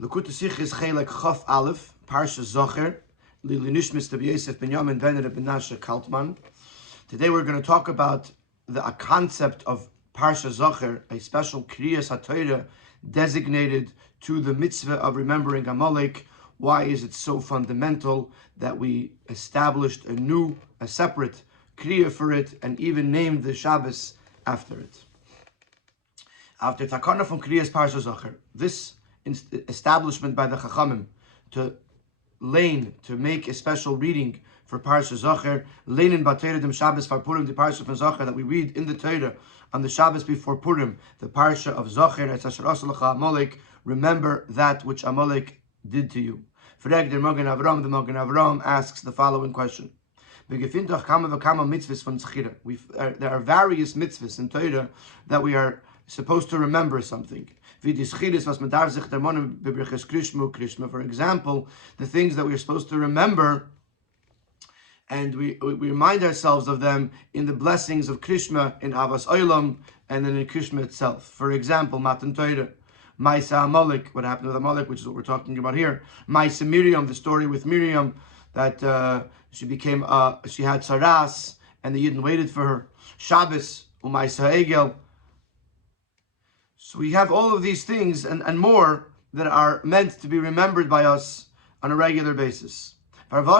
Lekut Sichis Chelek Chaf Aleph, Parsha Zachor, Lili Nishmis Rabbi Yosef Ben Yamin Ben Rabbi Nasha Kaltman. Today we're going to talk about a concept of Parsha Zachor, a special Kriyas HaTorah designated to the mitzvah of remembering Amalek. Why is it so fundamental that we established a separate Kriya for it, and even named the Shabbos after it? After Takana from Kriyas Parsha Zachor, this establishment by the Chachamim to make a special reading for Parsha Zachor, Leinin B'Torah Dem Shabbos for Purim, the Parsha from Zachor that we read in the Torah on the Shabbos before Purim, the Parsha of Zachor, Es Asher Asa Lecha Amalek, remember that which Amalek did to you. Frag der Magen Avram, the Magen Avram asks the following question. There are various mitzvahs in Torah that we are supposed to remember something. For example, the things that we are supposed to remember, and we remind ourselves of them in the blessings of Krishma, in Avas Olam, and then in Krishma itself. For example, Matan Torah, Maisa Amalek, what happened with Amalek, which is what we're talking about here. Maisa Miriam, the story with Miriam, that she had Saras, and the Yidden waited for her. Shabbos, Umaisa Egel. So we have all of these things and more that are meant to be remembered by us on a regular basis. So why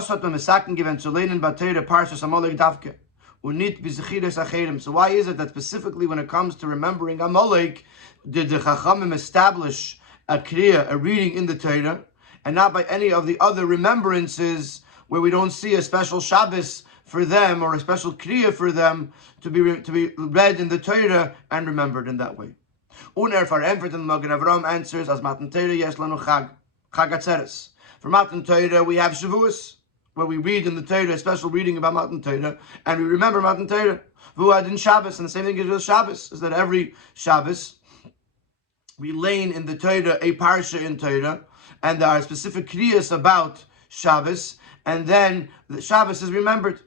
is it that specifically when it comes to remembering Amalek, did the Chachamim establish a Kriya, a reading in the Torah, and not by any of the other remembrances where we don't see a special Shabbos for them or a special Kriya for them to be read in the Torah and remembered in that way? Uner for Enfert and Magen Avram answers as Matan Torah yes lanu Chag Atzeres. For Matan Torah we have Shavuos, where we read in the Torah a special reading about Matan Torah, and we remember Matan Torah. Vuad in Shabbos, and the same thing is with Shabbos, is that every Shabbos we lane in the Torah a parsha in Torah, and there are specific kriyas about Shabbos, and then the Shabbos is remembered.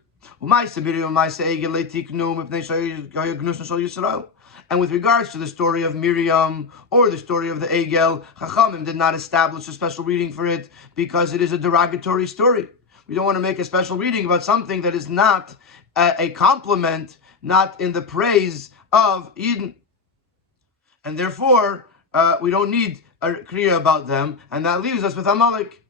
And with regards to the story of Miriam or the story of the Egel, Chachamim did not establish a special reading for it because it is a derogatory story. We don't want to make a special reading about something that is not a compliment, not in the praise of Eden. And therefore, we don't need a kriya about them, and that leaves us with Amalek.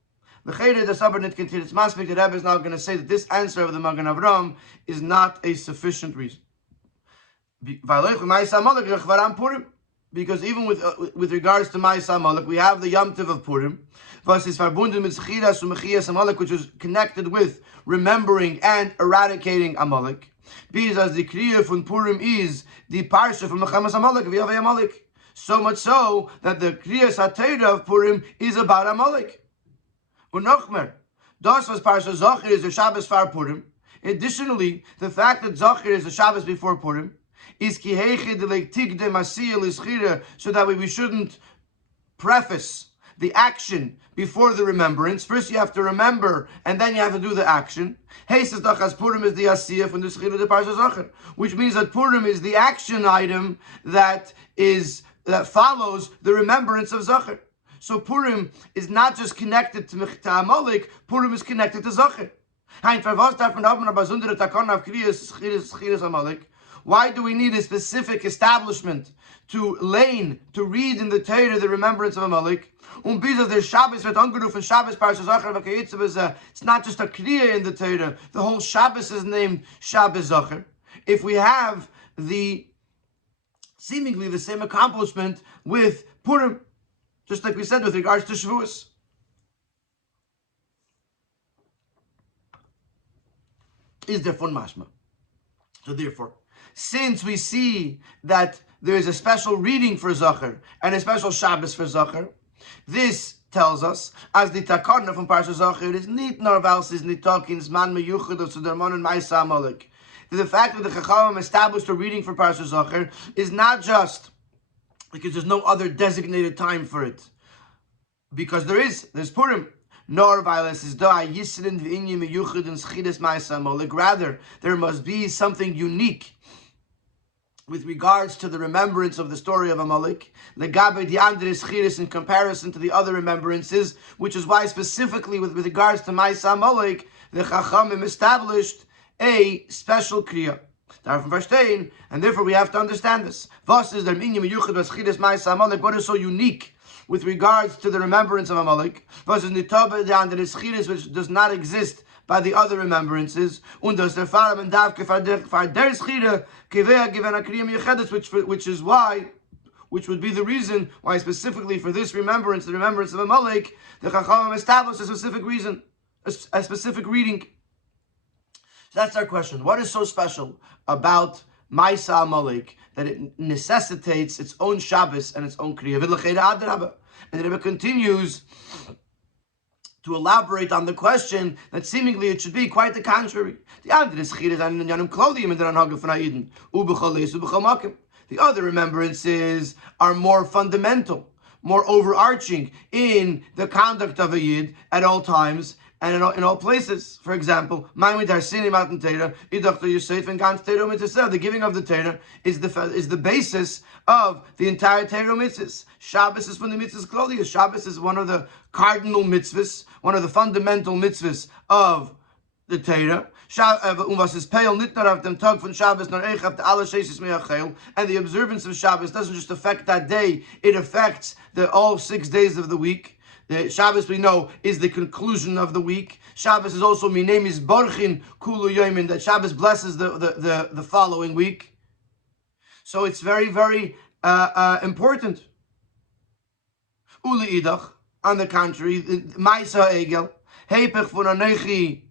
The Masmik, the Rebbe is now going to say that this answer of the Magen Avram is not a sufficient reason. Because even with regards to Ma'aseh Amalek, we have the Yom Tov of Purim, which is connected with remembering and eradicating Amalek. Because the Kriya from Purim is the Parsha from Mechamas Amalek, so much so that the Kriyas HaTorah of Purim is about Amalek. Unochmer, das was Parsha Zachor is the Shabbos for Purim. Additionally, the fact that Zachor is the Shabbos before Purim is so that way we shouldn't preface the action before the remembrance. First you have to remember, and then you have to do the action. Purim is the asiyah from the Schira de Parsha Zachor, which means that Purim is the action item that follows the remembrance of Zachor. So Purim is not just connected to Amalek, Purim is connected to Zachor. Why do we need a specific establishment to read in the Torah the remembrance of Amalek? It's not just a kriya in the Torah. The whole Shabbos is named Shabbos Zachor. If we have seemingly the same accomplishment with Purim, just like we said with regards to Shavuos. Is there fun mashma? So therefore, since we see that there is a special reading for Zachor and a special Shabbos for Zachor, this tells us, as the Takana from Parsha Zachor is nit narvals is nitakin zman meyuchad of Sudarman and Ma'aseh Amalek. The fact that the Chachamim established a reading for Parsha Zachor is not just because there's no other designated time for it, because there's Purim. Nor violence is yisrin v'inyin meyuchad and schidas Ma'aseh Amalek. Rather, there must be something unique with regards to the remembrance of the story of Amalek, legabe the andres chiris in comparison to the other remembrances, which is why specifically with regards to Ma'aseh Amalek, the Chachamim established a special kriya. And therefore we have to understand this. What is so unique with regards to the remembrance of Amalek? Which does not exist by the other remembrances, which would be the reason why specifically for this remembrance, the remembrance of Amalek, the Chachamim established a specific reason, a specific reading. So that's our question. What is so special about Ma'aseh Amalek that it necessitates its own Shabbos and its own Kriya? And the Rebbe continues to elaborate on the question that seemingly it should be quite the contrary. The other remembrances are more fundamental, more overarching in the conduct of a Yid at all times and in all places. For example, the giving of the Torah is the basis of the entire Torah mitzvahs. Shabbos is from the mitzvahs Klolius. Shabbos is one of the cardinal mitzvahs, one of the fundamental mitzvahs of the Torah. And the observance of Shabbos doesn't just affect that day, it affects all 6 days of the week. The Shabbos, we know, is the conclusion of the week. Shabbos is also minei mizborchin kulu yomin, that Shabbos blesses the following week. So it's very, very important. Uli idach, on the contrary, Ma'aseh Egel, heipech von anechi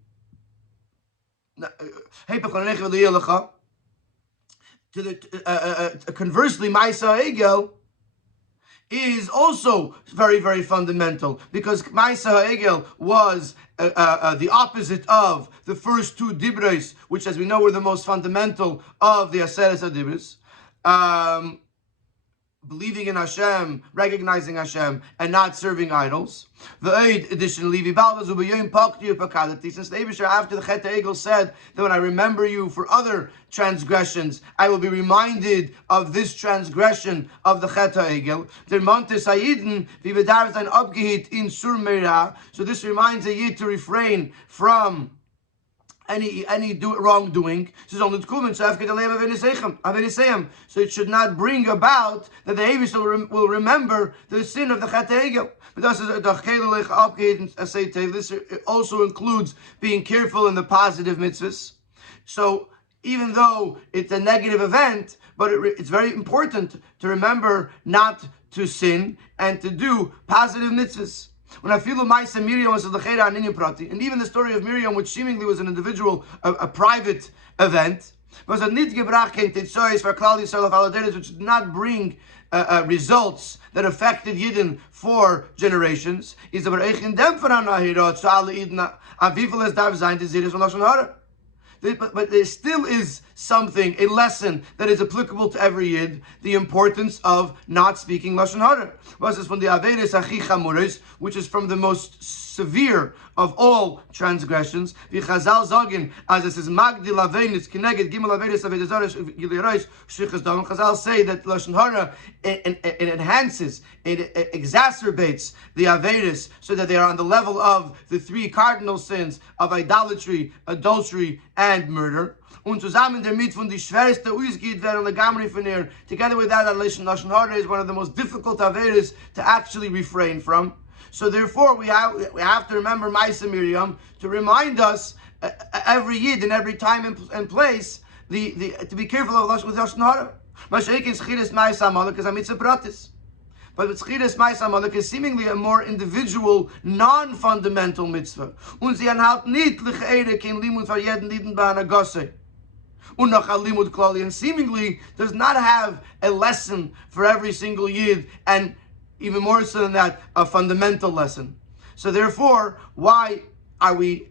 conversely, Ma'aseh Egel is also very, very fundamental, because Ma'aseh Egel was the opposite of the first two Dibros, which, as we know, were the most fundamental of the Aseres HaDibros. Believing in Hashem, recognizing Hashem, and not serving idols. Additionally, since the Eibusher after the Chet HaEgel said that when I remember you for other transgressions, I will be reminded of this transgression of the Chet HaEgel. So this reminds a Yid to refrain from any wrongdoing. So it should not bring about that the Eibusher will remember the sin of the Chet HaEgel. This also includes being careful in the positive mitzvahs. So even though it's a negative event, but it's very important to remember not to sin and to do positive mitzvahs. And even the story of Miriam, which seemingly was an individual, a private event, which did not bring results that affected Yidden for generations. But there still is something, a lesson that is applicable to every Yid, the importance of not speaking Lashon Hara. Which is from the most severe of all transgressions. Chazal say that Lashon Hara, it enhances, it exacerbates the Averis, so that they are on the level of the three cardinal sins of idolatry, adultery, and murder. Together with that, Lashon Hara is one of the most difficult Averis to actually refrain from. So therefore, we have to remember Ma'aseh Miriam to remind us every Yid in every time and place to be careful of Lashon Hara. But with Schiras Ma'aseh Amalek is seemingly a more individual, non-fundamental mitzvah. And seemingly does not have a lesson for every single Yid, and even more so than that, a fundamental lesson. So therefore, why are we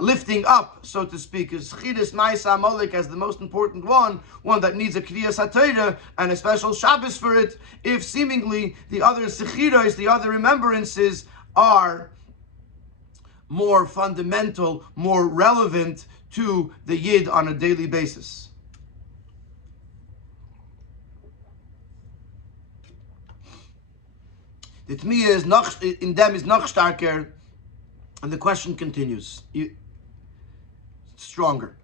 lifting up, so to speak, is Schiras Ma'aseh Amalek as the most important one that needs a Kriyas HaTorah and a special Shabbos for it, if seemingly the other Sechiros, the other remembrances, are more fundamental, more relevant to the Yid on a daily basis. The Tmiya is noch, in them is noch starker, and the question continues. Stronger.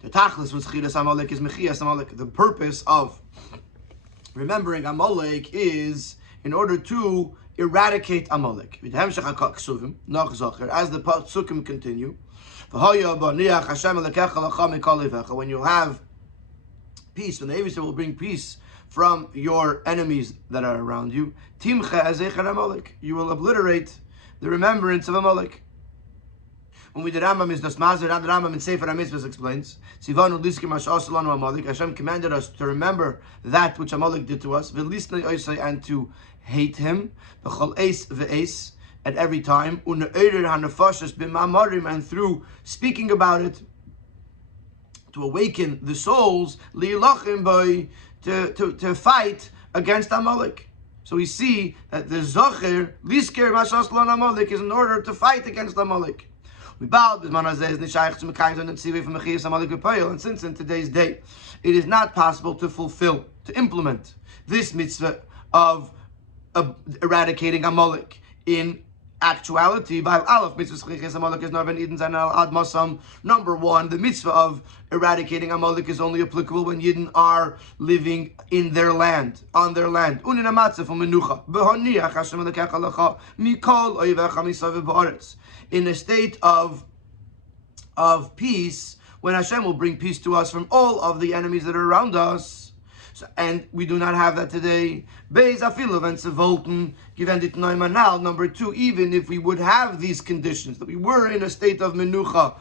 The tachlis was chidas Amalek is mechias Amalek. The purpose of remembering Amalek is in order to eradicate Amalek. As the psukim continue, when you have peace, when the Eivos will bring peace from your enemies that are around you, you will obliterate the remembrance of Amalek. When we did Rambam is das Mazer, and Rambam in Sefer HaMitzvahs explains, Hashem commanded us to remember that which Amalek did to us, and to hate him, at every time, and through speaking about it, to awaken the souls, to fight against Amalek. So we see that the Zachor, Amalek, is in order to fight against Amalek. And since in today's day it is not possible to implement this mitzvah of eradicating Amalek in actuality, number one, the mitzvah of eradicating Amalek is only applicable when Yidden are living in their land, on their land. In a state of peace, when Hashem will bring peace to us from all of the enemies that are around us. And we do not have that today. Number two, even if we would have these conditions, that we were in a state of menucha,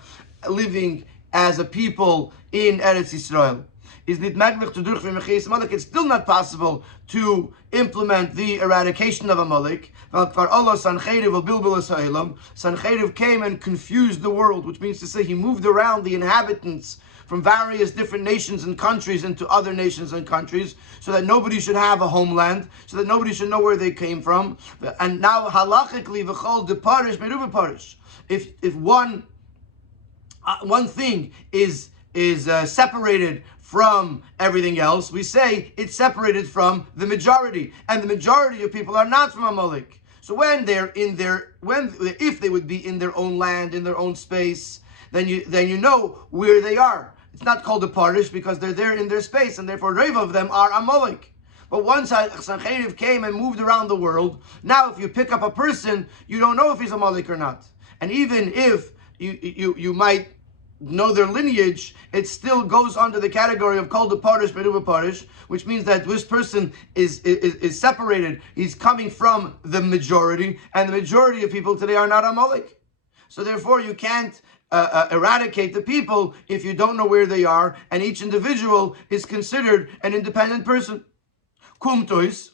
living as a people in Eretz Yisrael, it's still not possible to implement the eradication of Amalek. Sancheriv came and confused the world, which means to say he moved around the inhabitants from various different nations and countries into other nations and countries, so that nobody should have a homeland, so that nobody should know where they came from. And now halachically, v'chol deparish meruba parish. If one thing is separated from everything else, we say it's separated from the majority, and the majority of people are not from Amalek. So when they're if they would be in their own land, in their own space, then you know where they are. It's not called a parish because they're there in their space, and therefore reva of them are Amalek. But once Sancheriv came and moved around the world, now if you pick up a person, you don't know if he's Amalek or not. And even if you might know their lineage, it still goes under the category of called a parish, meruba parish, which means that this person is separated. He's coming from the majority, and the majority of people today are not Amalek. So therefore, you can't eradicate the people if you don't know where they are, and each individual is considered an independent person. Kumtois.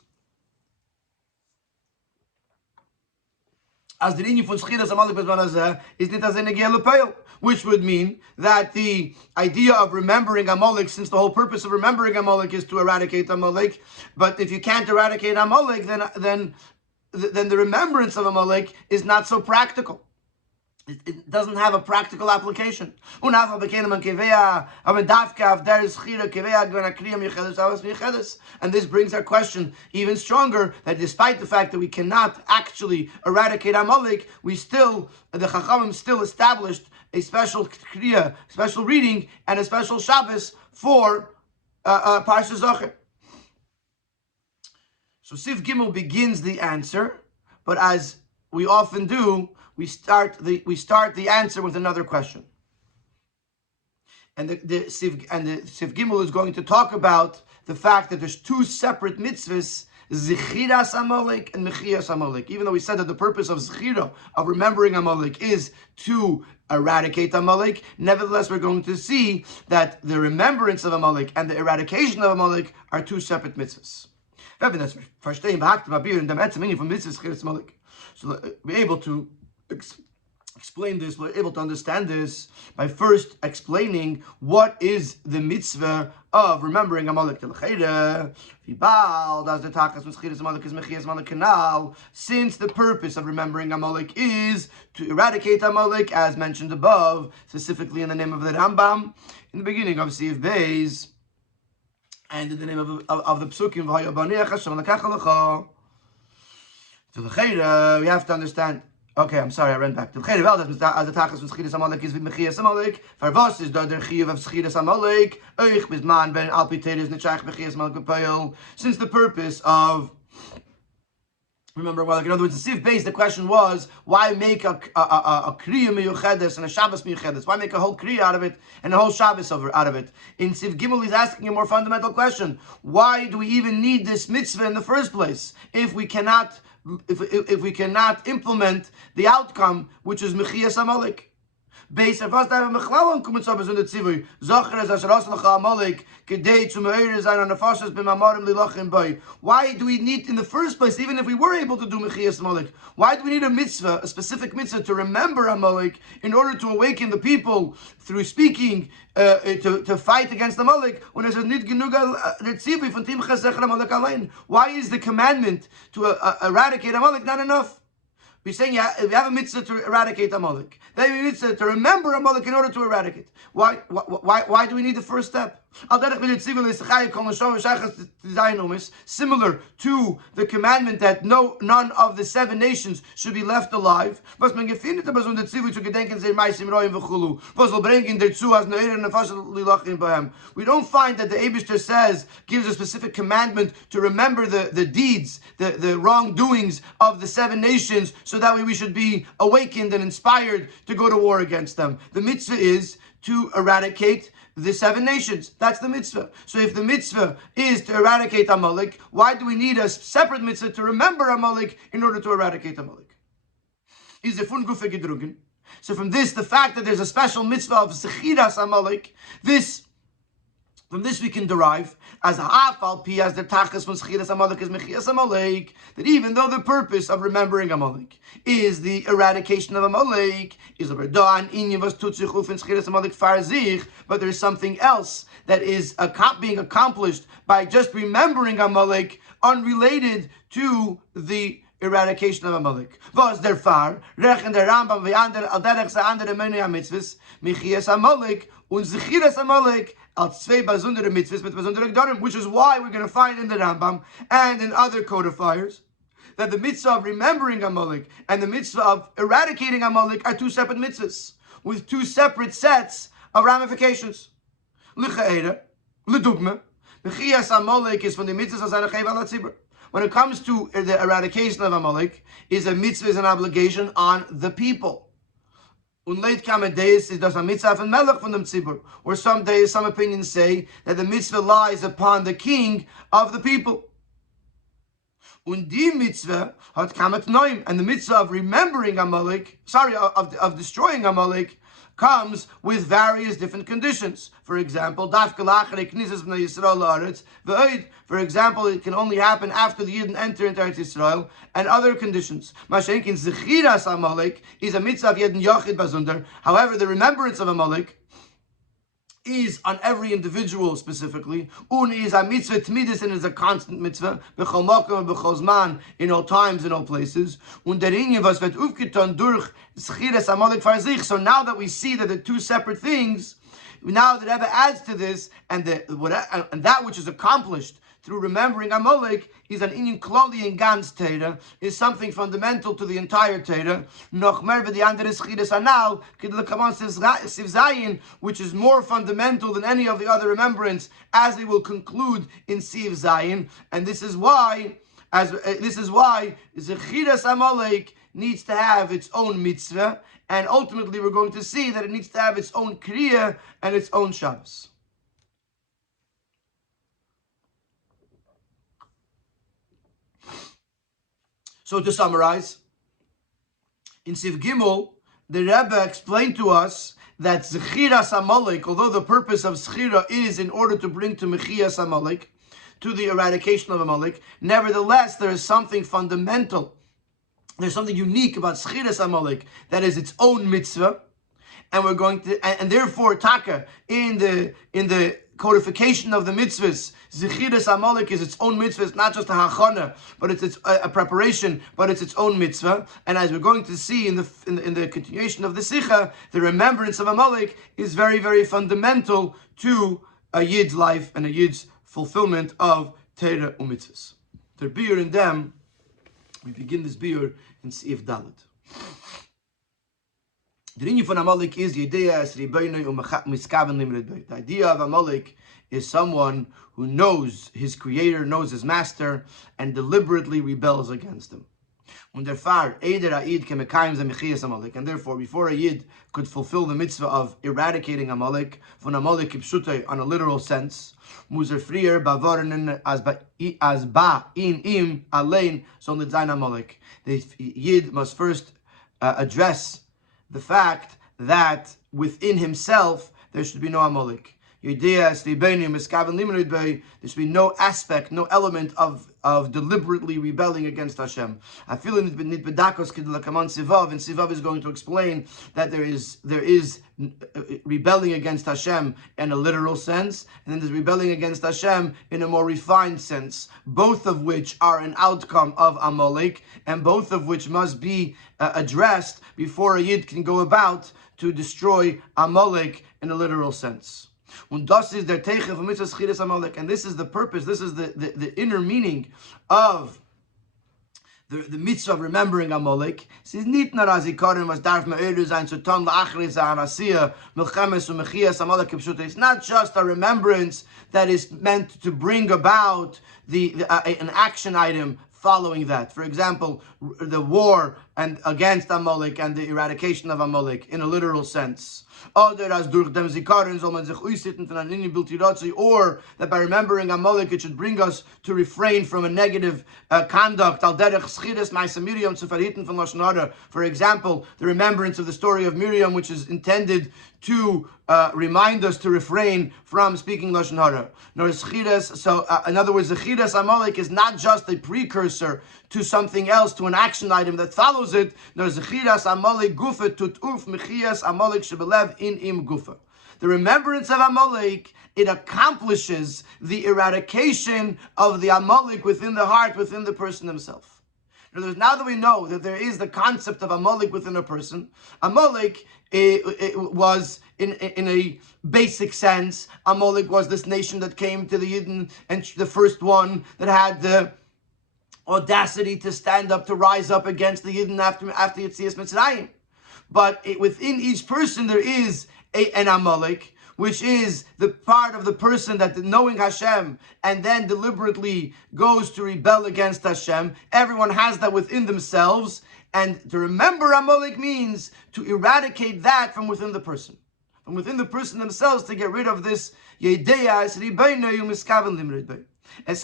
As the inyan von Schiras Amalek bezman is nit as a which would mean that the idea of remembering Amalek, since the whole purpose of remembering Amalek is to eradicate Amalek, but if you can't eradicate Amalek, then the remembrance of Amalek is not so practical. It doesn't have a practical application. And this brings our question even stronger, that despite the fact that we cannot actually eradicate Amalek, the Chachamim still established a special kriya, special reading, and a special Shabbos for Parsha Zachor. So Sif Gimel begins the answer, but as we often do, we start the answer with another question. And the Sif Gimel is going to talk about the fact that there's two separate mitzvahs, Zichiras Amalek and Mechias Amalek. Even though we said that the purpose of Zichira, of remembering Amalek, is to eradicate Amalek, nevertheless we're going to see that the remembrance of Amalek and the eradication of Amalek are two separate mitzvahs. So we're able to explain this, we're able to understand this by first explaining what is the mitzvah of remembering Amalek. Since the purpose of remembering Amalek is to eradicate Amalek, as mentioned above, specifically in the name of the Rambam, in the beginning of Sif Beis, and in the name of the Psukim, So the Chayra, we have to understand. Okay, I'm sorry, I ran back. The Chayra, well, as the Tachas from Schiras Amalek is with Mechias Amalek. Farvos is the Chiyuv of Schiras Amalek. Oich Bisman ben Alpiteris Nechach Mechias Amalek B'Payel. Since the purpose of, remember, well, in other words, the Siv base, the question was, why make a Kriya Meyuchedes and a Shabbos Meyuchedes? Why make a whole Kriya out of it and a whole Shabbos out of it? In Siv Gimel, he's asking a more fundamental question. Why do we even need this mitzvah in the first place if we cannot implement the outcome, which is Mechias Amalek? Based on fast have Mechlalan kommen zu in der Zivui. Zachor as Asheras Lacha Amalek kedei zu meir sein an nefashos b'mamarim lilachim bay. Why do we need, in the first place, even if we were able to do Mechias Amalek, why do we need a mitzvah, a specific mitzvah, to remember Amalek in order to awaken the people through speaking to fight against Amalek? When it says nit genug der Zivui von Timchas Zecher Amalek allein. Why is the commandment to eradicate Amalek not enough? We're saying, yeah, we have a mitzvah to eradicate Amalek. Then we have a mitzvah to remember Amalek in order to eradicate. Why do we need the first step? Similar to the commandment that none of the 7 nations should be left alive. We don't find that the Eibishter gives a specific commandment to remember the deeds, the wrongdoings of the 7 nations, so that way we should be awakened and inspired to go to war against them. The mitzvah is to eradicate the 7 nations. That's the mitzvah. So if the mitzvah is to eradicate Amalek, why do we need a separate mitzvah to remember Amalek in order to eradicate Amalek? Is the fun gufe gedrugen? So from this, the fact that there's a special mitzvah of Zechiras Amalek, from this we can derive as ha'afal pi, as the tachas from Zechiras Amalek is Mechias Amalek, that even though the purpose of remembering Amalek is the eradication of Amalek, is a berdan inyan was tutzich ufen Zechiras Amalek farzich, but there's something else that is being accomplished by just remembering Amalek, unrelated to the eradication of Amalek. Was der Far, rechen der Rambam wie andere, al derech se andere Menei mitzvahs, Mechias Amalek und Zechiras Amalek als 2 besondere mitzvahs mit besondere Gdorim, which is why we're going to find in the Rambam and in other codifiers that the mitzvah of remembering Amalek and the mitzvah of eradicating Amalek are 2 separate mitzvahs with 2 separate sets of ramifications. L'chaera, l'dugma, Mechias Amalek is from the mitzvahs of seine chayv al tzibur. When it comes to the eradication of Amalek, is a mitzvah, is an obligation on the people. Unleit kamen days is das a mitzvah von melech von dem tzibur. Or some days, some opinions say that the mitzvah lies upon the king of the people. Und die mitzvah hat kamet noim, and the mitzvah of remembering Amalek, of destroying Amalek, comes with various different conditions. For example, for example, it can only happen after the Yidden enter into Eretz Yisrael, and other conditions. Mashenkin Zechiras Amalek is a mitzvah of Yidden Yochid Bazunder. However, the remembrance of Amalek is on every individual specifically. Un is a mitzvah tmidis, and is a constant mitzvah. B'chol makom and b'chol zman, in all times, in all places. Und der Inyan was wird aufgetan durch Zechiras Amalek farzich. So now that we see that the 2 separate things, now that Rebbe adds to this, and that which is accomplished through remembering Amalek is an inyan klali in ganz Torah, is something fundamental to the entire Torah. Noch mer the andere Zechiras anal, Siv Zayin, which is more fundamental than any of the other remembrance, as they will conclude in Siv Zayin. And this is why Zechiras Amalek needs to have its own mitzvah, and ultimately we're going to see that it needs to have its own kriya and its own Shabbos. So to summarize, in Siv Gimel, the Rebbe explained to us that Zechiras Amalek, although the purpose of Zechira is in order to bring to Mechias Amalek, to the eradication of Amalek, nevertheless there is something fundamental. There's something unique about Zechiras Amalek that is its own mitzvah, and we're going to, and therefore Taka in the codification of the mitzvahs, Zechiras Amalek is its own mitzvah. It's not just a hachana, but it's a preparation, but it's its own mitzvah. And as we're going to see in the continuation of the Sikha, the remembrance of Amalek is very, very fundamental to a Yid's life and a Yid's fulfillment of Torah u'mitzvahs. There be in them We begin this biur in Seif Dalet. The inyan von Amalek is Yediyas Ribono Miskaven Limrid Beit. The idea of Amalek is someone who knows his creator, knows his master, and deliberately rebels against him. And therefore, before a Yid could fulfill the mitzvah of eradicating Amalek, von Amalek kipshute on a literal sense, muzer frier bavarnen as ba in im allein son zayin Amalek. The Yid must first address the fact that within himself there should be no Amalek. There should be no aspect, no element of deliberately rebelling against Hashem. I feel in Sivav is going to explain that there is rebelling against Hashem in a literal sense, and then there's rebelling against Hashem in a more refined sense, both of which are an outcome of Amalek, and both of which must be addressed before a Yid can go about to destroy Amalek in a literal sense. And this is the purpose, this is the inner meaning of the mitzvah of remembering Amalek. It's not just a remembrance that is meant to bring about an action item following that. For example, the war and against Amalek and the eradication of Amalek in a literal sense. Or that by remembering Amalek it should bring us to refrain from a negative conduct. For example, the remembrance of the story of Miriam, which is intended to remind us to refrain from speaking Lashon Hara. In other words, the Chidas Amalek is not just a precursor to something else, to an action item that follows it. The remembrance of Amalek, it accomplishes the eradication of the Amalek within the heart, within the person himself. In other words, now that we know that there is the concept of Amalek within a person, Amalek it was in a basic sense, Amalek was this nation that came to the Yidden, and the first one that had the audacity to stand up, to rise up against the Yidden after Yetzias Mitzrayim. But within each person there is an Amalek, which is the part of the person that, knowing Hashem and then deliberately goes to rebel against Hashem. Everyone has that within themselves, and to remember Amalek means to eradicate that from within the person. From within the person themselves, to get rid of this Yedeyas Ribono Miskaven Limrid Beit. It's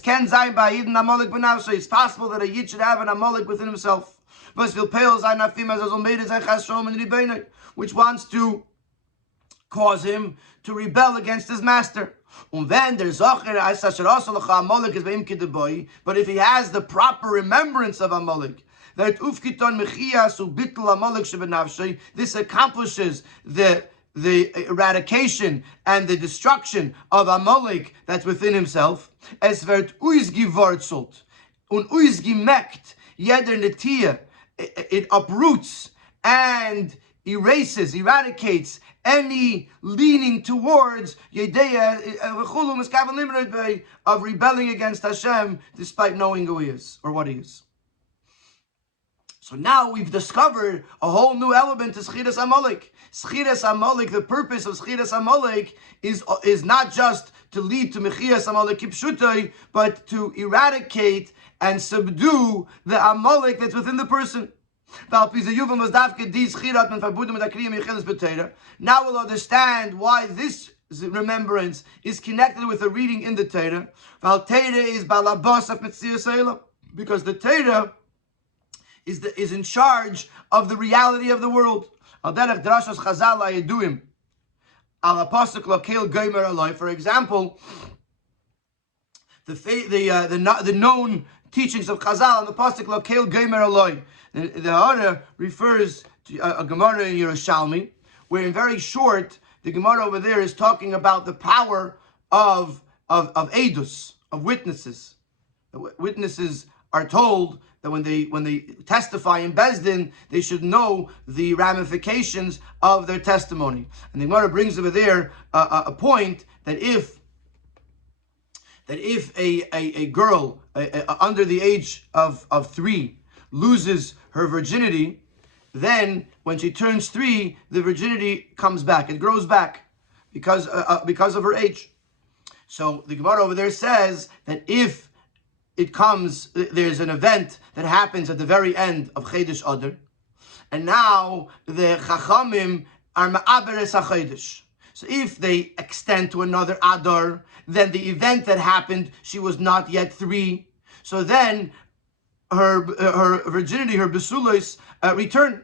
possible that a Yid should have an Amalek within himself, which wants to cause him to rebel against his master. But if he has the proper remembrance of Amalek, this accomplishes the eradication and the destruction of Amalek that's within himself. Es wird ausgewurzelt und ausgemerkt jeder Netia. It uproots and eradicates any leaning towards of rebelling against Hashem despite knowing who he is or what he is. So now we've discovered a whole new element to Schiras Amalek. Schiras Amalek, the purpose of Schiras Amalek is not just to lead to Mechias Amalek Kipshutai, but to eradicate and subdue the Amalek that's within the person. Now we'll understand why this remembrance is connected with a reading in the Torah. Because the Torah is in charge of the reality of the world. For example, the known teachings of Chazal on the pasuk Lakel Gomer Eloi. The Hara refers to a Gemara in Yerushalmi, where in very short, the Gemara over there is talking about the power of edus, of witnesses. The witnesses are told that when they testify in Beis Din, they should know the ramifications of their testimony. And the Gemara brings over there a point that if a girl under the age of 3 loses her virginity, then when she turns 3, the virginity comes back. It grows back because of her age. So the Gemara over there says that if there's an event that happens at the very end of Chedesh Adar, and now the Chachamim are ma'aberes HaChedesh. So if they extend to another Adar, then the event that happened, she was not yet 3. So then her virginity, her besulos, return,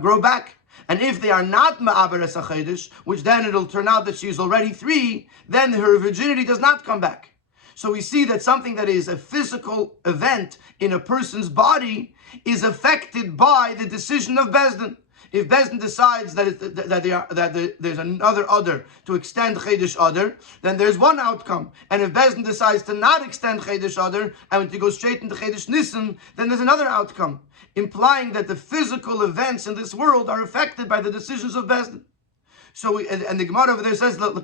grow back. And if they are not ma'aberes HaChedesh, which then it'll turn out that she is already 3, then her virginity does not come back. So we see that something that is a physical event in a person's body is affected by the decision of Bezdin. If Bezdin decides that there's another Adar to extend Chedesh Adar, then there's one outcome. And if Bezdin decides to not extend Chedesh Adar and to go straight into Chedesh Nisan, then there's another outcome, implying that the physical events in this world are affected by the decisions of Bezdin. So, and the Gemara over there says that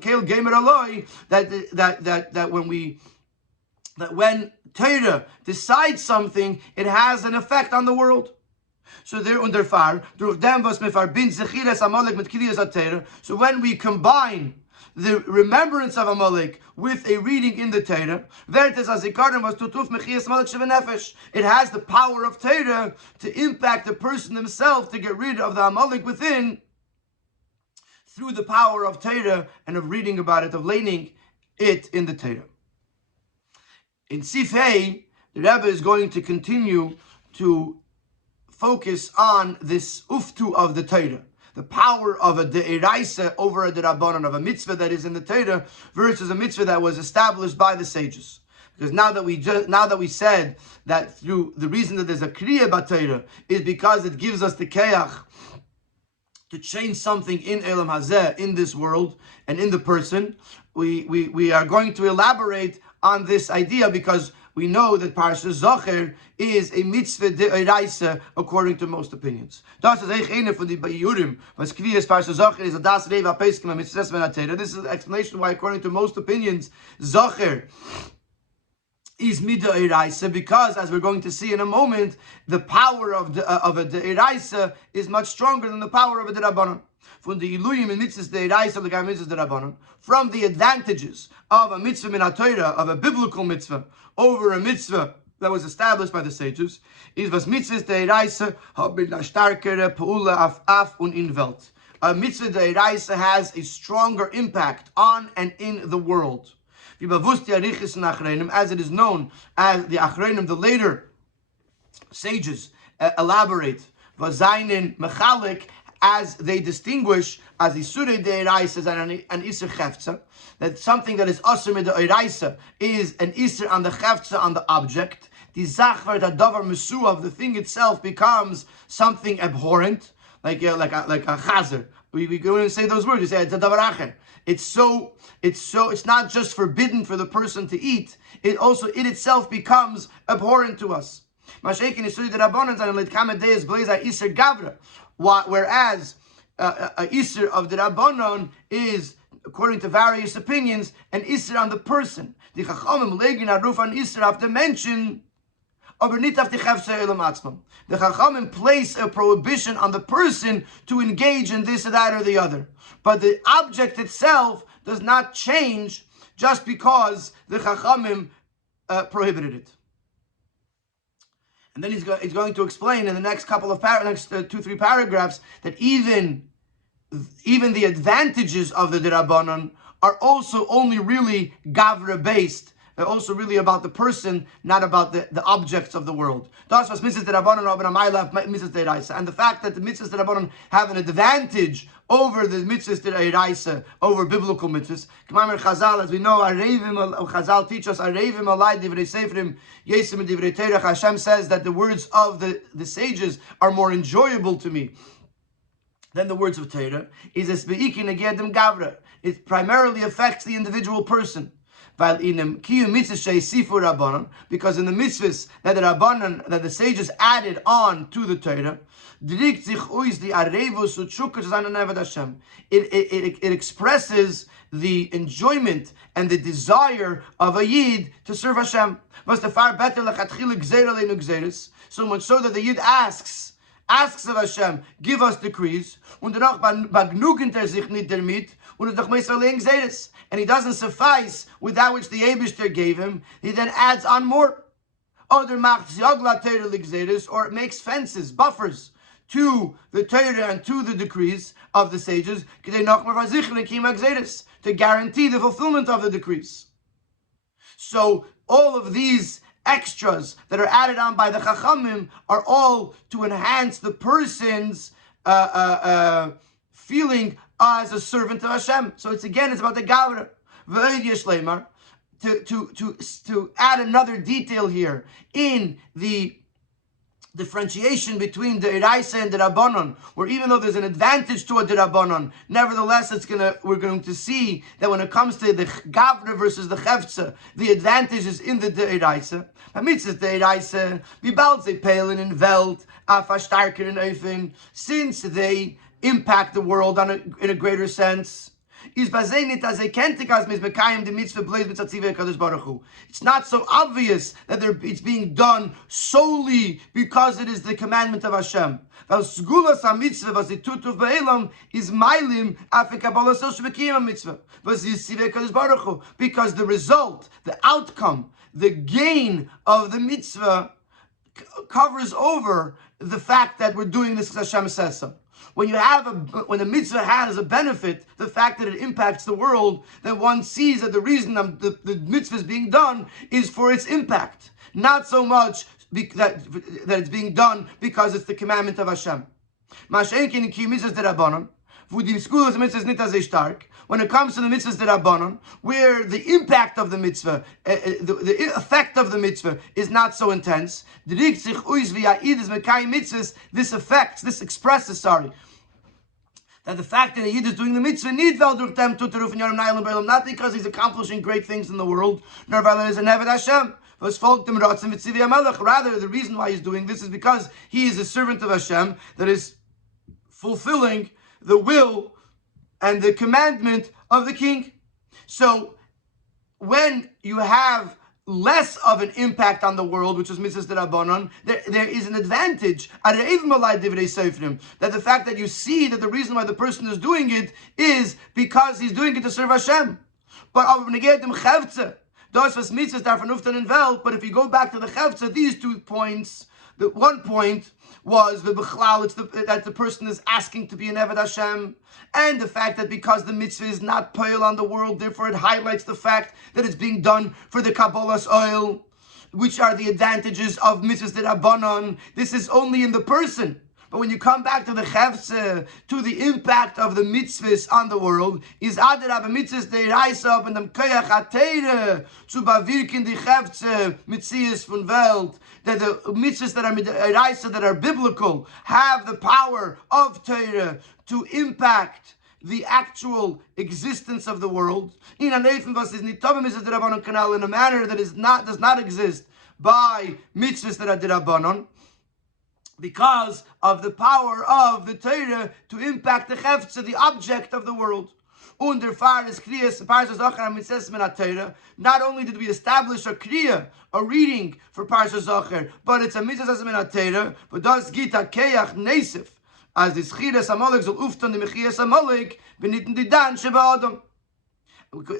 when Torah decides something, it has an effect on the world. So there under far, so when we combine the remembrance of Amalek with a reading in the Torah, it has the power of Torah to impact the person himself to get rid of the Amalek within through the power of Torah and of reading about it, of learning it in the Torah. In Sif Hey, the Rebbe is going to continue to focus on this uftu of the Torah, the power of a de'iraisa over a derabbanan, of a mitzvah that is in the Torah versus a mitzvah that was established by the sages. Because now that we said that through the reason that there's a kriya b'Torah is because it gives us the keach to change something in Elam Hazeh, in this world and in the person, we are going to elaborate on this idea because we know that Parsha Zachor is a mitzvah de'iraisa according to most opinions. This is the explanation why, according to most opinions, Zachor is midah because, as we're going to see in a moment, the power of a de'iraisa is much stronger than the power of a derabbanan. From the advantages of a mitzvah min HaTorah, of a biblical mitzvah, over a mitzvah that was established by the sages, is was mitzvahs de'iraisa haben a starkere peula af und in Welt. A mitzvah de'iraisa has a stronger impact on and in the world. As it is known, as the Achreinim, the later sages, elaborate, vazainin mechalik, as they distinguish as Isurei de'iraisa and Isur chefza, that something that is Asur de'iraisa is an Isur on the chefza, on the object. The Zachor, the davar mesuav, the thing itself becomes something abhorrent, like a chazer. We go and say those words. We say it's a davar acher. It's not just forbidden for the person to eat. It also in itself becomes abhorrent to us. Whereas a Isser of the Rabbanon is, according to various opinions, an Isser on the person. The Chachamim legin aruf an Isser after mention, aber nit auf die Chefse elam atzmam. The Chachamim place a prohibition on the person to engage in this or that or the other. But the object itself does not change just because the Chachamim prohibited it. And then he's going to explain in the next couple of next 2-3 paragraphs that even the advantages of the D'Rabbanan are also only really Gavra based. They're also really about the person, not about the objects of the world. And the fact that the mitzvahs D'Rabbanan have an advantage over the mitzvahs D'Oraisa, over biblical mitzvahs. Chazal, as we know, Chazal teach us, Hashem says that the words of the sages are more enjoyable to me than the words of Torah. It primarily affects the individual person. Because in the mitzvahs that the Rabbanan, that the sages added on to the Torah, it expresses the enjoyment and the desire of a Yid to serve Hashem. So much so that the Yid asks of Hashem, give us decrees, and he doesn't suffice with that which the Eibishter gave him, he then adds on more. Or it makes fences, buffers, to the Torah and to the decrees of the sages, to guarantee the fulfillment of the decrees. So all of these extras that are added on by the Chachamim are all to enhance the person's feeling as a servant of Hashem. So it's about the Gourarie. To add another detail here in the differentiation between the Eraisa and the Rabbanon, where even though there's an advantage to a Rabbanon, nevertheless we're going to see that when it comes to the Gavra versus the Chefza, the advantage is in the Eraisa. Since they impact the world in a greater sense. It's not so obvious that it's being done solely because it is the commandment of Hashem. Because the result, the outcome, the gain of the mitzvah covers over the fact that we're doing this because Hashem says so. When the mitzvah has a benefit, the fact that it impacts the world, then one sees that the reason the mitzvah is being done is for its impact, not so much that it's being done because it's the commandment of Hashem. When it comes to the mitzvahs D'Rabbanan, where the impact of the mitzvah, the effect of the mitzvah is not so intense, this expresses, that the fact that a Yid is doing the mitzvah not because he's accomplishing great things in the world, nor weil is an Eved Hashem. Rather, the reason why he's doing this is because he is a servant of Hashem that is fulfilling the will and the commandment of the king. So when you have less of an impact on the world, which is mitzvahs D'Rabbanan, there is an advantage that the fact that you see that the reason why the person is doing it is because he's doing it to serve Hashem. But if you go back to the Chelek, these 2 points, the one point was the Bechlal, that the person is asking to be an Eved Hashem, and the fact that because the mitzvah is not poil on the world, therefore it highlights the fact that it's being done for the Kabbalah's oil, which are the advantages of mitzvahs D'Rabbanan. This is only in the person. But when you come back to the Chefze, to the impact of the mitzvahs on the world, is Adarab mitzvahs D'Raisa and dem Koyach HaTeire zu bewirken die Chefze Mitzias von Welt, that the mitzvahs that are D'Raisa, that are biblical, have the power of Teire to impact the actual existence of the world in a manner that does not exist by mitzvahs that are D'Rabbanan, because of the power of the Torah to impact the Chefze, the object of the world. Not only did we establish a kriya, a reading for Parsha Zachor, but it's a mitzvah min Torah, but das gita keach nesif, as the schiras amalek zol uftan the mechias amalek benitten die dan sheba adam.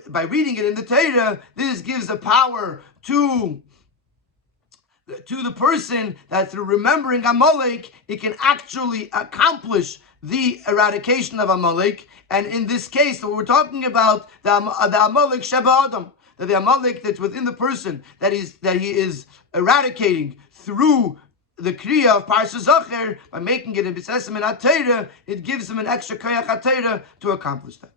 By reading it in the Torah, this gives the power to the person that through remembering Amalek, it can actually accomplish the eradication of Amalek. And in this case, what we're talking about, the Amalek Sheba Adam, that the Amalek that's within the person that he is eradicating through the kriya of Parsha Zachor, by making it a b'sesim in HaTorah, it gives him an extra koyach HaTorah to accomplish that.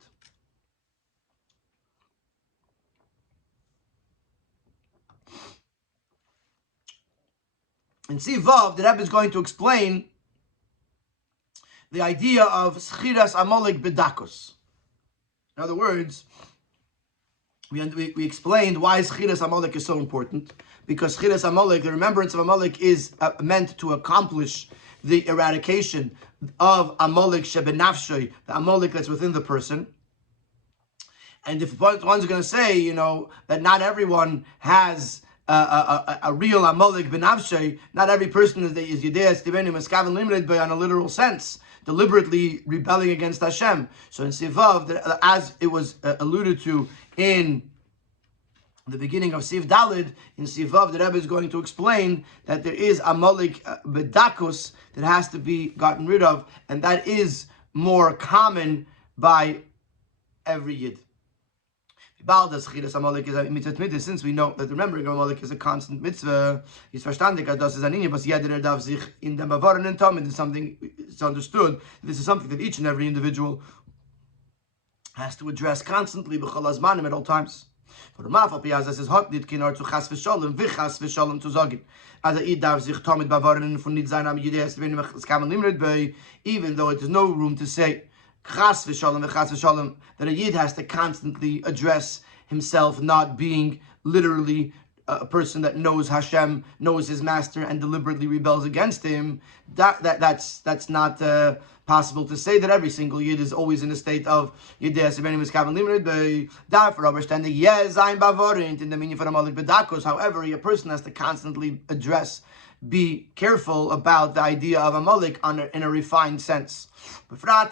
In Sivav, the Rebbe is going to explain the idea of schiras amalek bedakos. In other words, we explained why Chiras Amalek is so important, because Chiras Amalek, the remembrance of Amalek, is meant to accomplish the eradication of Amalek Shebenafshay, the Amalek that's within the person. And if one's going to say, that not everyone has a real Amalek Benafshay, not every person is Yedei Estivenu Meskaven limited by on a literal sense, deliberately rebelling against Hashem. So in Sivav, as it was alluded to in the beginning of Siv Dalid, in Sivav, the Rebbe is going to explain that there is Amalek Bedakus that has to be gotten rid of, and that is more common by every Yid. Since we know that remembering Amalek is a constant mitzvah, is verstandig, das ist ein was jeder darf sich in dem Bewahren Tom, is something, it's understood, this is something that each and every individual has to address constantly, at all times. For the Mafal Piazza says, Hot nit kinar zu chas v'sholem, v'chas v'sholem zu sagen. As a darf sich Tom mit Bewahren von nit sein am Judäas, wenn es kann man limit bei, even though it is no room to say, Chas v'sholem, v'chas v'sholem, that a Yid has to constantly address himself not being literally a person that knows Hashem, knows his master, and deliberately rebels against him. That's not possible to say that every single Yid is always in a state of Yidei Sebenim Miskaven limited by therefore understanding yes, I'm Bavorint in the meaning for Amalek Bedakos. However, a person has to constantly address, be careful about the idea of Amalek in a refined sense. Especially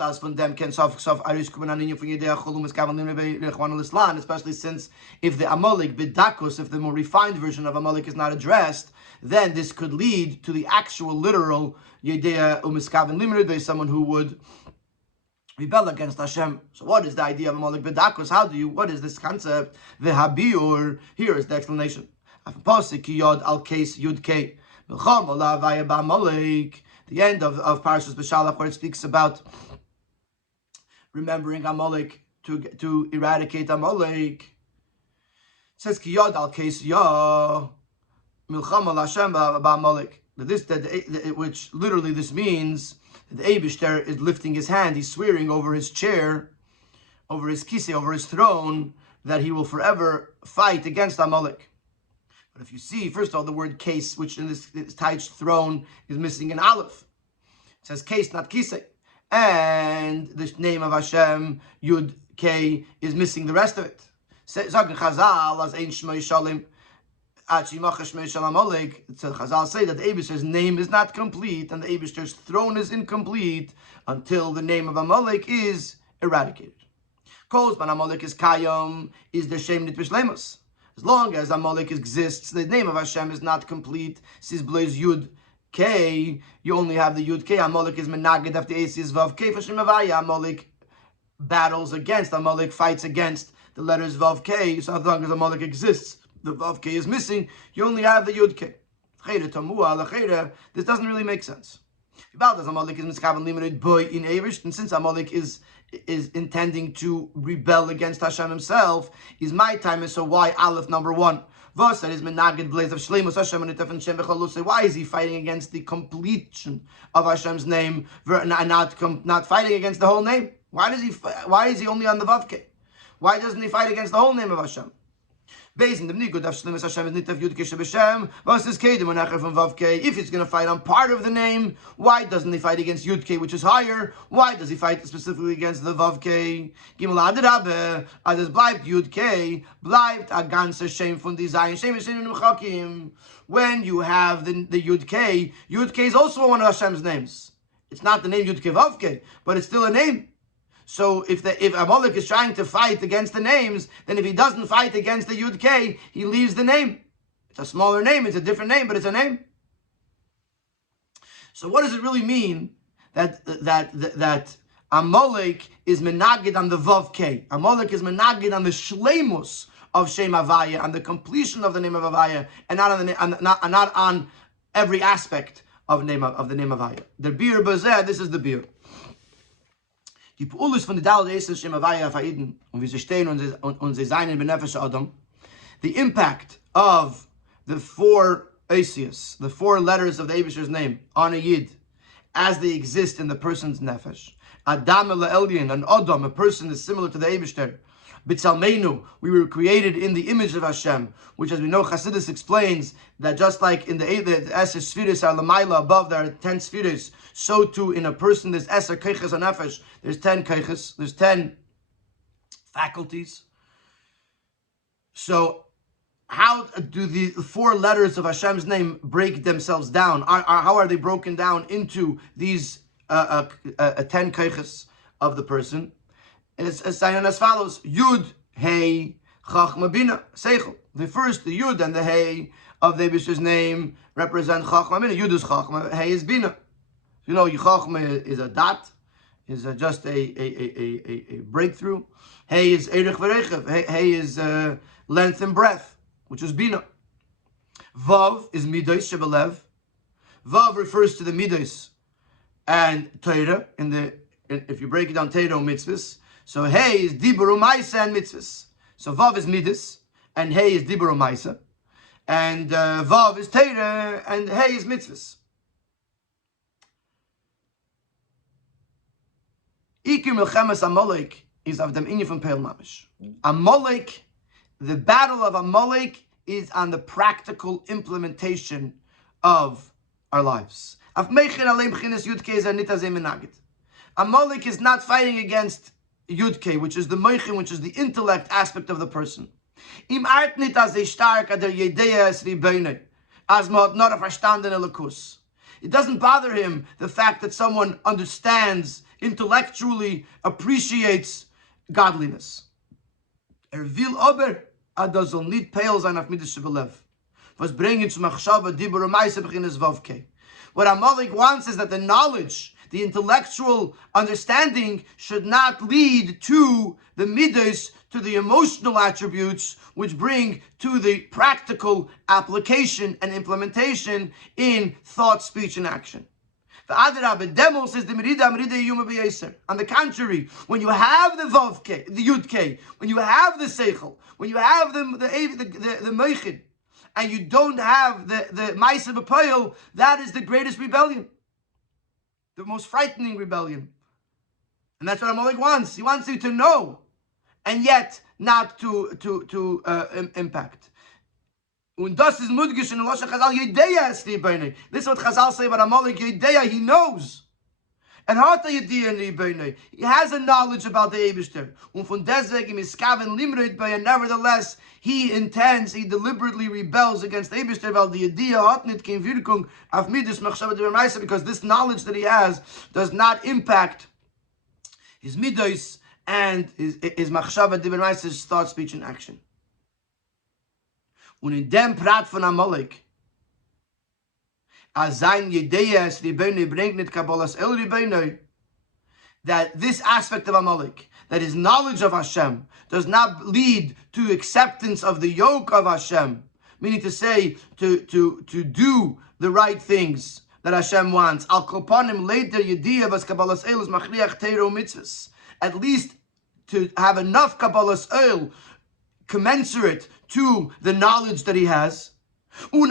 since if the Amalek Bidakos, if the more refined version of Amalek is not addressed, then this could lead to the actual literal Yedea Umiskaven limited, someone who would rebel against Hashem. So what is the idea of Amalek Bidakos? What is this concept? Vehabiur, here is the explanation. Al case Yud K. The end of Parshas B'Shalach, where it speaks about remembering Amalek to eradicate Amalek. It says Ki Yod al Kes Ya Milchama Lashem Ba'Amalek. Which literally this means that the Eibishter is lifting his hand. He's swearing over his chair, over his kisei, over his throne, that he will forever fight against Amalek. But if you see, first of all, the word case, which in this Taich throne is missing an aleph. It says case, not kisei. And the name of Hashem, Yud K, is missing the rest of it. Zachor Chazal, as Ein Shmei Shalom, Chazal say that the Eibishter's name is not complete, and the Eibishter's throne is incomplete until the name of Amalek is eradicated. Kolzman Amalek is Kayom, is the Shem Nit B'Shlemus. As long as Amalek exists, the name of Hashem is not complete. Sis blaze Yud K, you only have the Yud K. Amalek is Menaged after Asis Vav K for Shemavaya. Amalek battles against, Amalek fights against the letters Vav K. So as long as Amalek exists, the Vav K is missing, you only have the Yud K. This doesn't really make sense. Amalek is Miskaven limited boy in Eivish, and since Amalek is intending to rebel against Hashem himself, is my time, so why Aleph number 1? Why is he fighting against the completion of Hashem's name and not fighting against the whole name? Why is he only on the Vavke? Why doesn't he fight against the whole name of Hashem? If it's going to fight on part of the name, why doesn't he fight against Yud K, which is higher? Why does he fight specifically against the Vav K? Yud K, bleibt a ganze Shem von Design. When you have the Yud K is also one of Hashem's names. It's not the name Yud K Vav K, but it's still a name. So if Amalek is trying to fight against the names, then if he doesn't fight against the Yud K, he leaves the name. It's a smaller name, it's a different name, but it's a name. So what does it really mean that Amalek is menagid on the Vav K? Amalek is menagid on the shleimus of Shem Havaya, on the completion of the name of Havaya, and not on every aspect of the name of Havaya. The beer bazeh, this is the beer. Die P'ulus von der Daled Esel Shem Havaya Fa'iden und wie sie stehen und sie sein in Benefesh Adam. The impact of the 4 Asias, the 4 letters of the Eibishter's name on a Yid, as they exist in the person's nefesh. Adam el Elyon, an Adam, a person is similar to the Eibishter. B'tzalmeinu, we were created in the image of Hashem, which, as we know, Chassidus explains that just like in the Eser Spheres are Lamaila, above there are 10 spheres, so too in a person there's Eser Keiches HaNefesh, there's 10 Keiches, there's 10 faculties. So how do the 4 letters of Hashem's name break themselves down? How are they broken down into these 10 Keiches of the person? It's saying as follows: Yud, Hey, Chachma, Bina, Seichel. The first, the Yud and the Hey of the Eibishter's name represent Chachma, Bina. Yud is Chachma, Hey is Bina. You know, Chachma is a dot, is just a breakthrough. Hey is Erech V'Rechev. Hey is length and breadth, which is Bina. Vav is Midos Shebelev. Vav refers to the Midos and Torah. If you break it down, Torah mitzvahs. So Hey is Dibur U'Maisa and mitzvahs. So Vav is Midas, and Hey is Dibur U'Maisa. And Vav is Torah, and Hey is mitzvahs. Ikir Milchemes Amalek is of them inyan from Peil Mamish. Amalek, the battle of Amalek is on the practical implementation of our lives. Amalek is not fighting against Yudke, which is the Meichin, which is the intellect aspect of the person. It doesn't bother him the fact that someone understands, intellectually appreciates godliness. What Amalek wants is that the knowledge, the intellectual understanding should not lead to the midas, to the emotional attributes, which bring to the practical application and implementation in thought, speech, and action. On the contrary, when you have the Vavke, the Yudke, when you have the Seichel, when you have the Meichid, and you don't have the Maisa B'Poyel, that is the greatest rebellion, the most frightening rebellion. And that's what Amalek wants. He wants you to know, and yet not to impact. This is what Chazal say about Amalek. Yedeya, he knows. And he has a knowledge about the Eibishter. And nevertheless, he intends, he deliberately rebels against the Eibishter, because this knowledge that he has does not impact his midos and his machshava dibur ma'aser, his thought, speech, and action. Und in dem Prat von Amalek, als sein Yedeyas Ribeinu bringt nicht Kabbalas El Ribeinu, that this aspect of Amalek, that his knowledge of Hashem, does not lead to acceptance of the yoke of Hashem, meaning to say, to do the right things that Hashem wants. Al kopanim later Yediyah vas Kabbalas El is machriach teiro mitzvahs. At least to have enough Kabbalas El commensurate to the knowledge that he has. And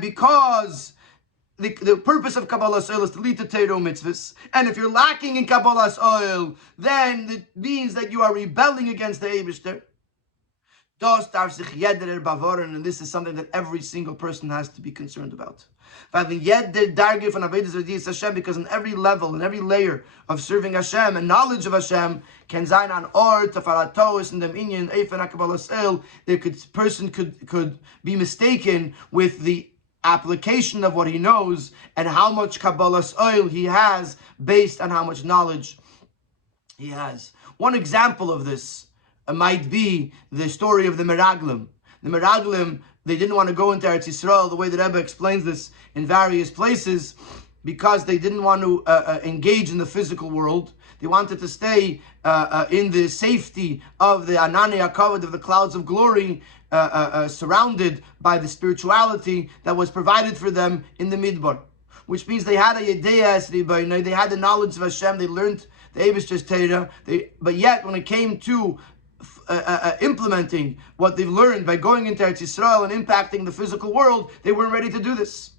because the purpose of Kabbalas oil is to lead to Teiro mitzvahs, and if you're lacking in Kabbalas oil, then it means that you are rebelling against the Eibishter. And this is something that every single person has to be concerned about. Because in every level, in every layer of serving Hashem and knowledge of Hashem, person could be mistaken with the application of what he knows and how much Kabbalas oil he has based on how much knowledge he has. One example of this might be the story of the Meraglim. The Meraglim, they didn't want to go into Eretz Yisrael, the way that Rebbe explains this in various places, because they didn't want to engage in the physical world. They wanted to stay in the safety of the Anani HaKavod, of the clouds of glory, surrounded by the spirituality that was provided for them in the Midbar. Which means they had a Yedeyas Ribaynai, they had the knowledge of Hashem, they learned the Eibishter's Torah, but yet when it came to implementing what they've learned by going into Eretz Yisrael and impacting the physical world, they weren't ready to do this.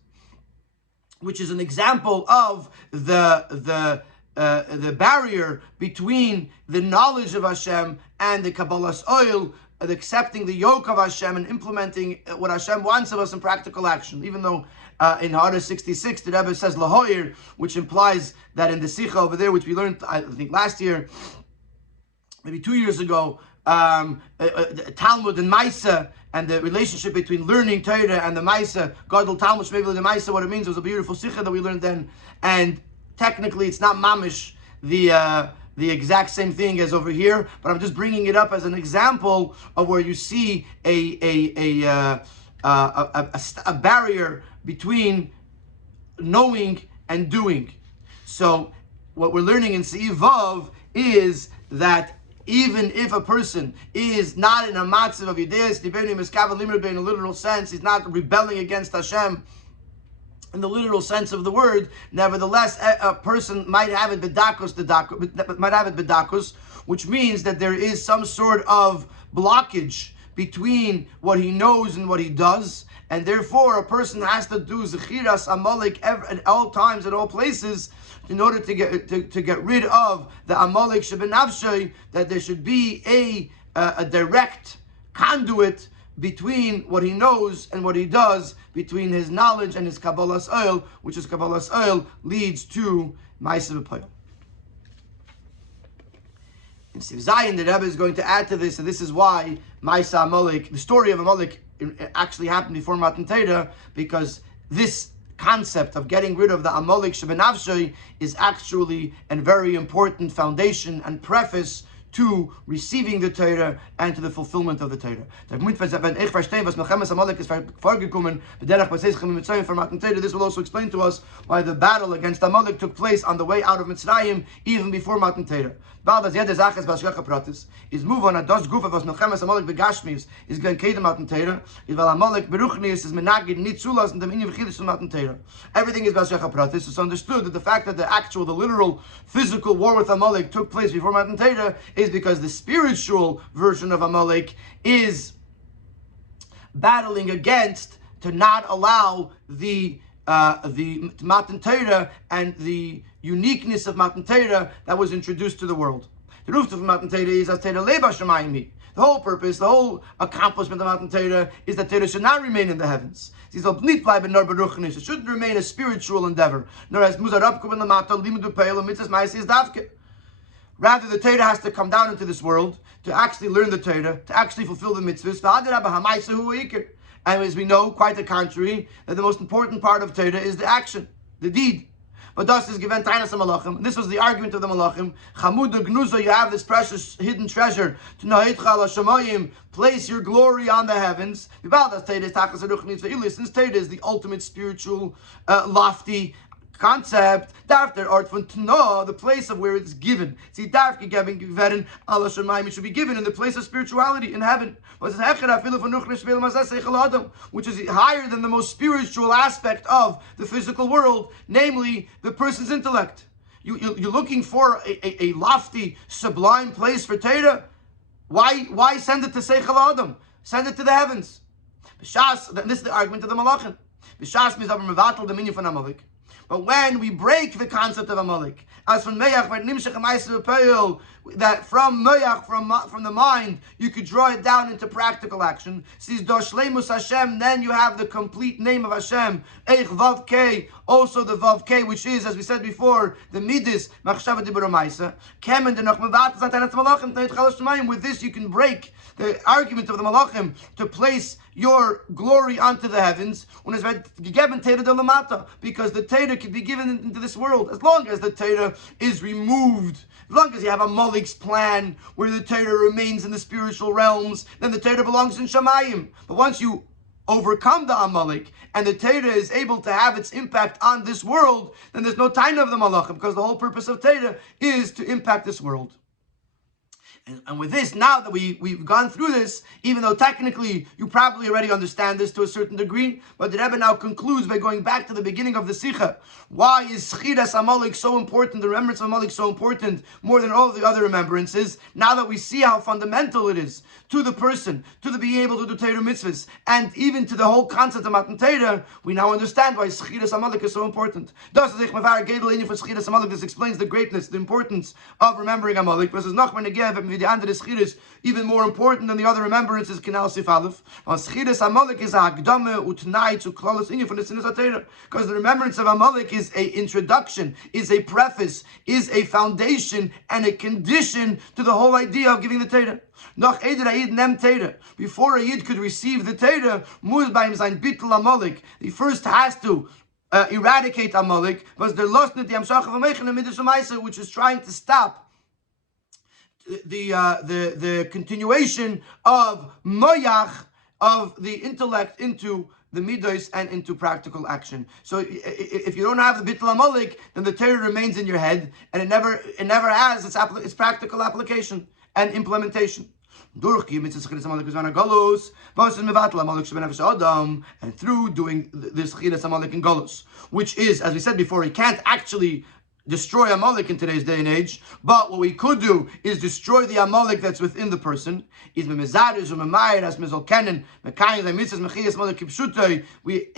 Which is an example of the the barrier between the knowledge of Hashem and the Kabbalah's oil, accepting the yoke of Hashem and implementing what Hashem wants of us in practical action. Even though in Hara 66 the Rebbe says lahoyer, which implies that in the Sikha over there, which we learned I think last year, maybe 2 years ago, Talmud and Maisa, and the relationship between learning Torah and the Maisa, Gadol Talmud, maybe the Maisa, what it means, was a beautiful Sikha that we learned then. And technically it's not mamish the exact same thing as over here, but I'm just bringing it up as an example of where you see a barrier between knowing and doing. So what we're learning in Se'i Vav is that even if a person is not in a matzav of Yideyas Dibeni Miskav Limud in a literal sense, he's not rebelling against Hashem in the literal sense of the word, nevertheless, a person might have it bedakus, which means that there is some sort of blockage between what he knows and what he does, and therefore a person has to do Zechiras Amalek at all times, at all places, in order to get rid of the Amalek Shebenavshay, that there should be a direct conduit between what he knows and what he does, between his knowledge and his Kabbalah's oil, which is Kabbalah's oil leads to Ma'aseh B'Poel. In Siv Zayin, the Rebbe is going to add to this, and this is why Ma'aseh Amalek, the story of Amalek, actually happened before Matan Torah, because this concept of getting rid of the Amalek Shebenavshay is actually a very important foundation and preface to receiving the Torah and to the fulfillment of the Torah. This will also explain to us why the battle against Amalek took place on the way out of Mitzrayim, even before Matan Torah. Is move on a dos guf of Melchemes Amalek begashmis is going to Matan Torah. Is val Amalek beruchnis is menagid nitzulas and the minyan v'chidus of Matan Torah. Everything is b'ashgacha pratis. It's understood that the fact that the literal, physical war with Amalek took place before Matan Torah is because the spiritual version of Amalek is battling against to not allow the Matan Torah and the uniqueness of Matan Torah that was introduced to the world. The roof of Matan Torah is as Torah leba shemayim. The whole purpose, the whole accomplishment of Matan Torah is that Torah should not remain in the heavens. It shouldn't remain a spiritual endeavor. Rather, the Torah has to come down into this world to actually learn the Torah, to actually fulfill the mitzvahs. And as we know, quite the contrary, that the most important part of Torah is the action, the deed. But thus is given Tainas Malachim. This was the argument of the Malachim. Chamuda Gnuza, you have this precious hidden treasure. Place your glory on the heavens. Since Torah is the ultimate spiritual, lofty concept, the place of where it's given. See, it should be given in the place of spirituality in heaven, which is higher than the most spiritual aspect of the physical world, namely the person's intellect. You're looking for a lofty, sublime place for Torah. Why send it to Seichel Adam? Send it to the heavens. This is the argument of the Malachim. B'shas means mevatel the minyan from Amalek. But when we break the concept of Amalek, as from Meyach, that from Meyach, from the mind, you could draw it down into practical action. Then you have the complete name of Hashem, Eich Vav Kei, also the Vav Kei, which is, as we said before, the Midis, Machshava Dibur Maisa. With this you can break the argument of the Malachim to place your glory onto the heavens, because the Torah can be given into this world. As long as the Torah is removed, as long as you have a Malik's plan where the Torah remains in the spiritual realms, then the Torah belongs in Shamayim. But once you overcome the Amalek and the Torah is able to have its impact on this world, then there's no time of the Malachim, because the whole purpose of Torah is to impact this world. And with this, now that we've gone through this, even though technically you probably already understand this to a certain degree, but the Rebbe now concludes by going back to the beginning of the Sikha. Why is Schiras Amalek so important, the remembrance of Amalek so important, more than all of the other remembrances? Now that we see how fundamental it is to the person, to being able to do Torah mitzvahs, and even to the whole concept of Matan Torah, we now understand why Schiras Amalek is so important. This explains the greatness, the importance of remembering Amalek. Even more important than the other remembrances, Kinal Sif Aleph. Schiras Amalek is a Hakdame utnai to Klaus Inyan for the Sinas HaTorah. Because the remembrance of Amalek is a introduction, is a preface, is a foundation, and a condition to the whole idea of giving the Torah. Before a Yid could receive the Torah, he first has to eradicate Amalek, which is trying to stop the continuation of moyach, of the intellect, into the midos and into practical action. So if you don't have the bittul Amalek, then the Torah remains in your head, and it never has its practical application and implementation. And through doing this Chidas Amalek in Golus, which is, as we said before, he can't actually destroy Amalek in today's day and age, but what we could do is destroy the Amalek that's within the person. We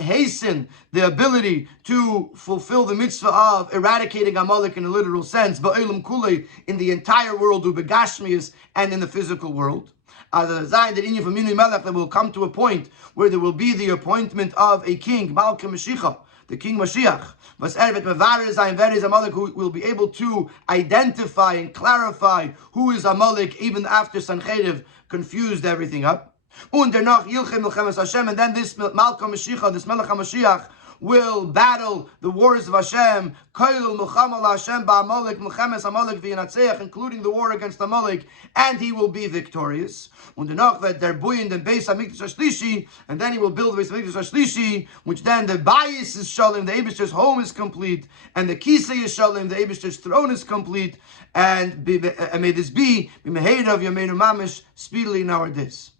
hasten the ability to fulfill the mitzvah of eradicating Amalek in a literal sense, in the entire world, and in the physical world. That will come to a point where there will be the appointment of a king, Malka Mashiach, the King Mashiach, who will be able to identify and clarify who is Amalek even after Sancheriv confused everything up. And then this Malka Mashiach, this Melech HaMashiach, will battle the wars of Hashem, including the war against Amalek, and he will be victorious. And then he will build the Beis Hamikdash Ashlishi, which then the Bayis is Shalom, the Eibishter's home is complete, and the Kisei is Shalom, the Eibishter's throne is complete, and may this be Meheirav Yameinu Mamish, speedily in our days.